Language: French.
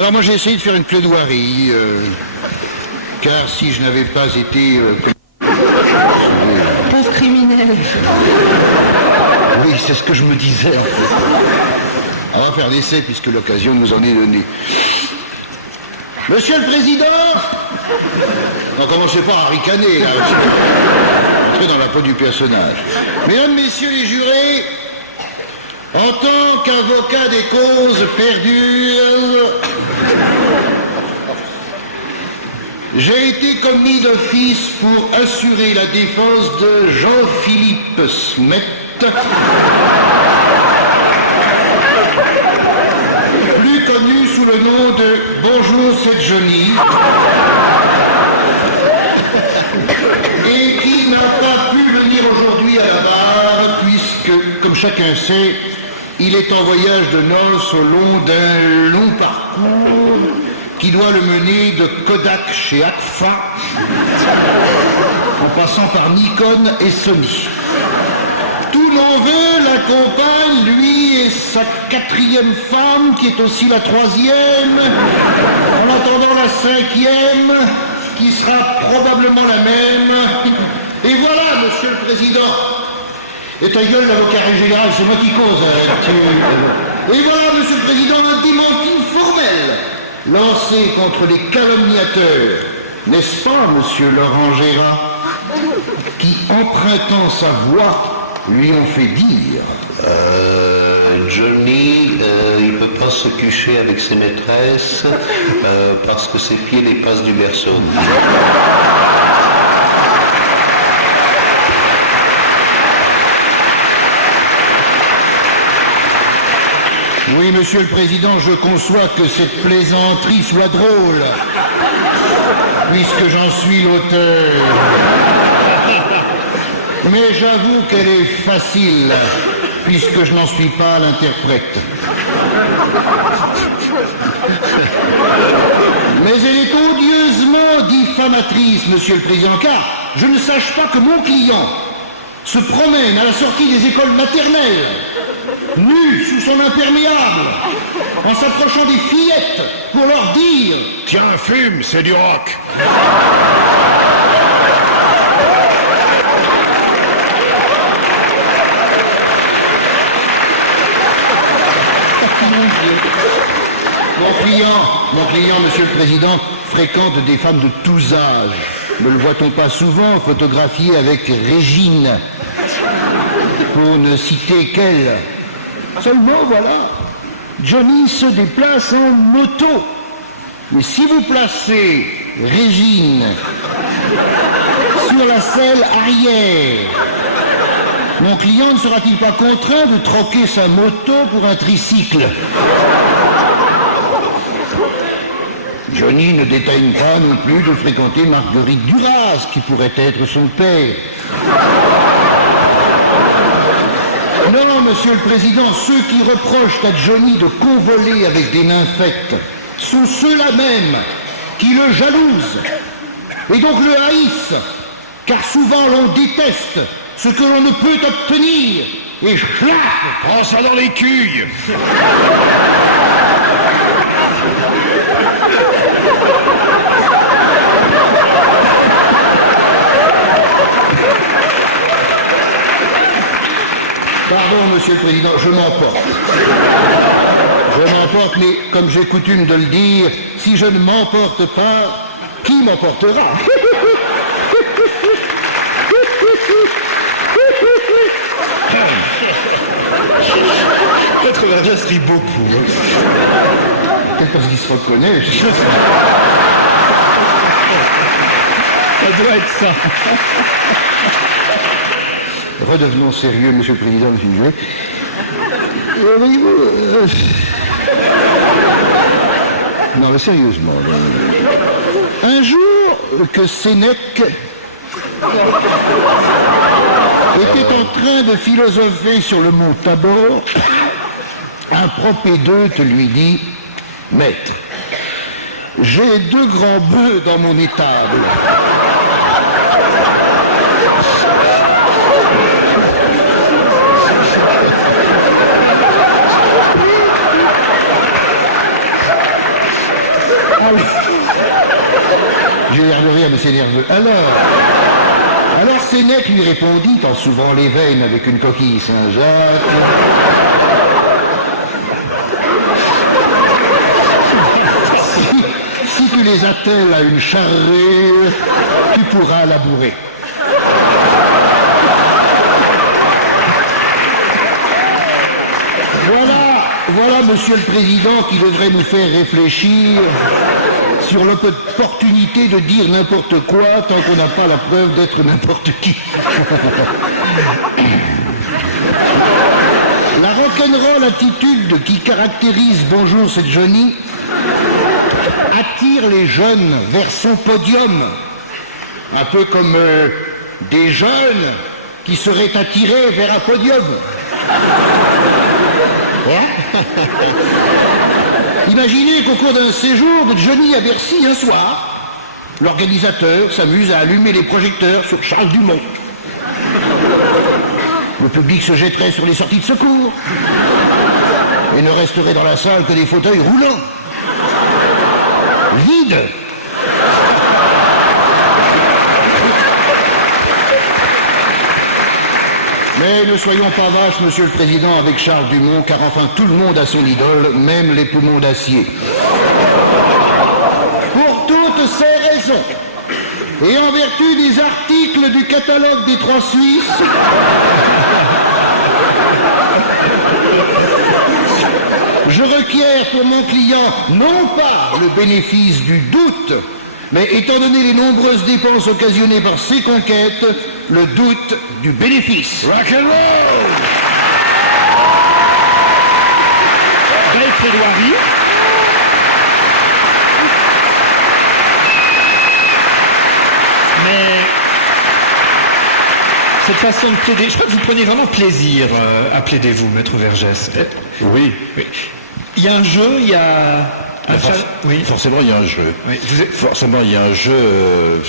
Alors moi j'ai essayé de faire une plaidoirie, car si je n'avais pas été... Pauvre criminel. Oui, c'est ce que je me disais en fait. On va faire l'essai puisque l'occasion nous en est donnée. Monsieur le Président, n'en commencez pas à ricaner, là. Entrez dans la peau du personnage. Mesdames, Messieurs les jurés, en tant qu'avocat des causes perdues, j'ai été commis d'office pour assurer la défense de Jean-Philippe Smet, plus connu sous le nom de Bonjour, c'est Johnny, et qui n'a pas pu venir aujourd'hui à la barre, puisque, comme chacun sait, il est en voyage de noces au long d'un long parcours qui doit le mener de Kodak chez Agfa, en passant par Nikon et Sony. Tout neveu l'accompagne, lui et sa 4e femme, qui est aussi la 3e, en attendant la 5e, qui sera probablement la même. Et voilà, Monsieur le Président. Et ta gueule, l'avocat général, c'est moi qui cause. Et voilà, Monsieur le Président, un démenti formel lancé contre les calomniateurs, n'est-ce pas, Monsieur Laurent Gérard, qui, empruntant sa voix, lui ont fait dire Johnny, il ne peut pas se coucher avec ses maîtresses parce que ses pieds dépassent du berceau. Oui, Monsieur le Président, je conçois que cette plaisanterie soit drôle, puisque j'en suis l'auteur. Mais j'avoue qu'elle est facile, puisque je n'en suis pas l'interprète. Mais elle est odieusement diffamatrice, Monsieur le Président, car je ne sache pas que mon client se promène à la sortie des écoles maternelles, nu sous son imperméable, en s'approchant des fillettes pour leur dire « Tiens, fume, c'est du rock !» Mon client, Monsieur le Président, fréquente des femmes de tous âges. Ne le voit-on pas souvent photographié avec Régine, pour ne citer qu'elle. Seulement, voilà, Johnny se déplace en moto. Mais si vous placez Régine sur la selle arrière, mon client ne sera-t-il pas contraint de troquer sa moto pour un tricycle? Johnny ne déteigne pas non plus de fréquenter Marguerite Duras, qui pourrait être son père. Non, Monsieur le Président, ceux qui reprochent à Johnny de convoler avec des nymphètes sont ceux-là même qui le jalousent et donc le haïssent, car souvent l'on déteste ce que l'on ne peut obtenir et schlapp, prends ça dans les cuilles. Pardon, Monsieur le Président, je m'emporte. Je m'emporte, mais comme j'ai coutume de le dire, si je ne m'emporte pas, qui m'emportera? 92 rit beaucoup. Peut-être parce qu'il se reconnaît. Ça doit être ça. Redevenons sérieux, Monsieur le Président, Monsieur le jury. Non, mais sérieusement. Un jour que Sénèque était en train de philosopher sur le mont Tabor, un propédeute lui dit « Maître, j'ai 2 grands bœufs dans mon étable. » J'ai l'air de rire, mais c'est nerveux. Alors Sénèque lui répondit en s'ouvrant les veines avec une coquille Saint-Jacques. Si tu les attelles à une charrue, tu pourras labourer. Voilà, Monsieur le Président, qui devrait nous faire réfléchir sur l'opportunité de dire n'importe quoi tant qu'on n'a pas la preuve d'être n'importe qui. La rock'n'roll attitude qui caractérise Bonjour, c'est Johnny attire les jeunes vers son podium. Un peu comme des jeunes qui seraient attirés vers un podium. Imaginez qu'au cours d'un séjour de Johnny à Bercy un soir, l'organisateur s'amuse à allumer les projecteurs sur Charles Dumont. Le public se jetterait sur les sorties de secours et ne resterait dans la salle que des fauteuils roulants, vides. Mais ne soyons pas vaches, Monsieur le Président, avec Charles Dumont, car enfin tout le monde a son idole, même les poumons d'acier. Pour toutes ces raisons, et en vertu des articles du catalogue des Trois Suisses, je requiers pour mon client non pas le bénéfice du doute, mais étant donné les nombreuses dépenses occasionnées par ces conquêtes, le doute du bénéfice. Rock'n'roll. Belle plaidoirie. Mais cette façon de plaider, je crois que vous prenez vraiment plaisir à plaider, vous, Maître Vergès. Oui. Il y a un jeu, il y a... Oui. Forcément, il y a un jeu. Oui. Forcément, il y a un jeu